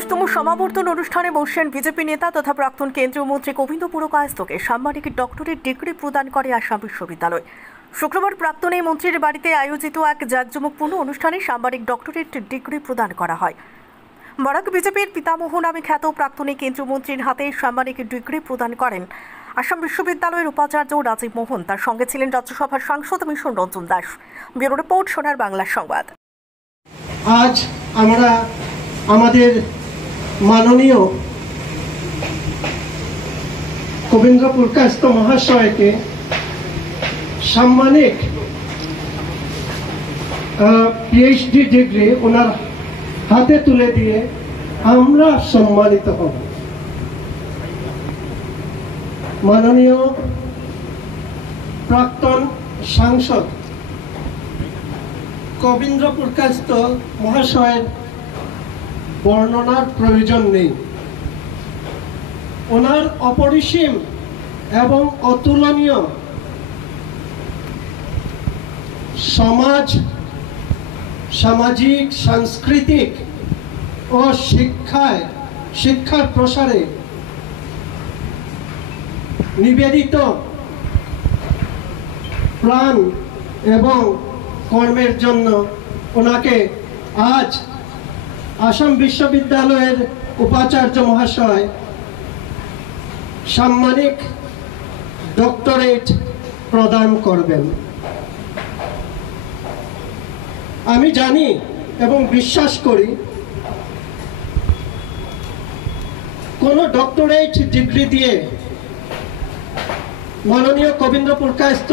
২১তম সমাবর্তন অনুষ্ঠানে বসছেন বিজেপি নেতা তথা প্রাক্তন কেন্দ্রীয় মন্ত্রী গোবিন্দ পুরকায়স্থকে সাম্মানিক ডক্টরেট ডিগ্রি প্রদান করে আসাম বিশ্ববিদ্যালয়। শুক্রবার প্রাক্তন এই মন্ত্রীর বাড়িতে আয়োজিত এক জাঁকজমকপূর্ণ অনুষ্ঠানে সাম্মানিক ডক্টরেট ডিগ্রি প্রদান করা হয়। বরাক বিজেপির পিতামহ নামে খ্যাত প্রাক্তন এই কেন্দ্রীয় মন্ত্রীর হাতে সাম্মানিক ডিগ্রি প্রদান করেন আসাম বিশ্ববিদ্যালয়ের উপাচার্য রাজীব মোহন। তার সঙ্গে ছিলেন রাজ্যসভার সাংসদ mission Ranjan Das. Bureau report, সোনার বাংলা সংবাদ। আজ আমরা আমাদের মাননীয় গোবিন্দ পুরকায়স্থ মহাশয়কে সাম্মানিক পিএইচডি ডিগ্রি ওনার হাতে তুলে দিয়ে আমরা সম্মানিত হব। মাননীয় প্রাক্তন সাংসদ গোবিন্দ পুরকায়স্থ মহাশয়ের বর্ণনার প্রয়োজন নেই। ওনার অপরিসীম এবং অতুলনীয় সামাজিক, সাংস্কৃতিক ও শিক্ষার প্রসারে নিবেদিত প্রাণ এবং কর্মের জন্য ওনাকে আজ আসাম বিশ্ববিদ্যালয়ের উপাচার্য মহাশয় সাম্মানিক ডক্টরেট প্রদান করবেন। আমি জানি এবং বিশ্বাস করি কোন ডক্টরেট ডিগ্রি দিয়ে মাননীয় গোবিন্দ পুরকায়স্থ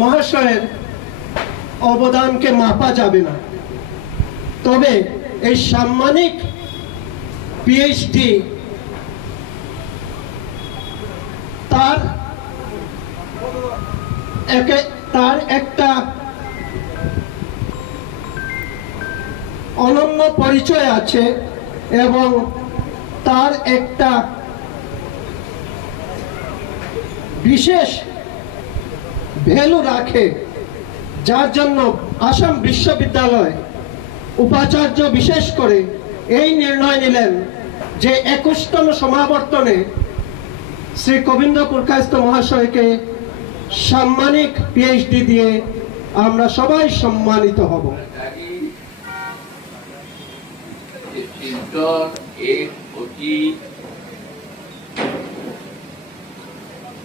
মহাশয়ের অবদানকে মাপা যাবে না। তবে এই সাম্মানিক পিএইচডি তার একটা অনন্য পরিচয় আছে এবং তার একটা বিশেষ ভ্যালু রাখে, যার জন্য আসাম বিশ্ববিদ্যালয় উপাচার্য বিশেষ করে এই নির্ণয় নিলেন যে 21তম সমাবর্তনে শ্রী গোবিন্দ পুরকায়স্থ মহাশয়কে সাম্মানিক পিএইচডি দিয়ে আমরা সবাই সম্মানিত হব।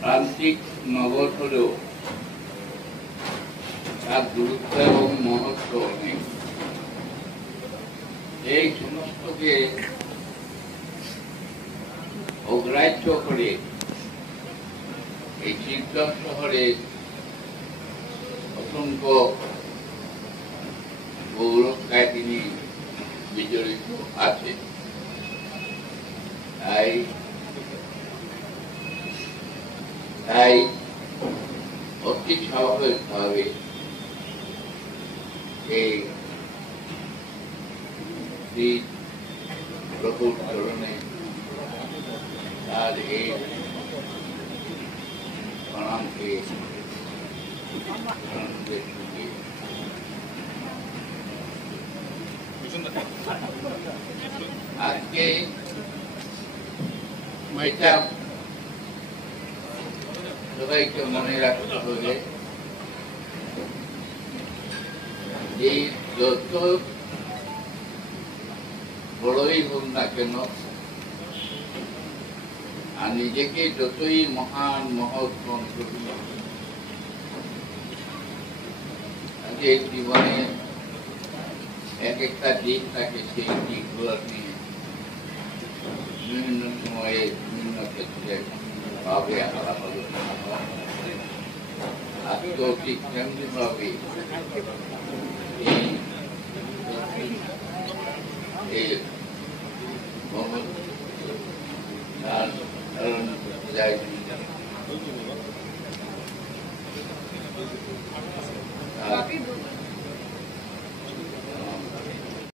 প্রান্তিক নগর হলেও তার গুরুত্ব এবং মহত্ব অনেক। এই সমস্তকে অগ্রাহ্য করে এই শিলচর শহরে অসংখ্য গৌরব কাহিনী বিজড়িত আছে। তাই অতি স্বাভাবিকভাবে এই প্রভুর চরণে তার এই প্রণামকে আজকে সবাইকে মনে রাখতে হবে যে যত বড়ই হোক না কেন আর নিজেকে যতই মহান মহৎ জীবনে এক একটা দিক থাকে, সেই দিকগুলো নিয়ে বিভিন্ন সময়ে বিভিন্ন ক্ষেত্রে ভাবে আলাপ আলোচনা হয়। আজকেও ঠিক তেমনি ভাবে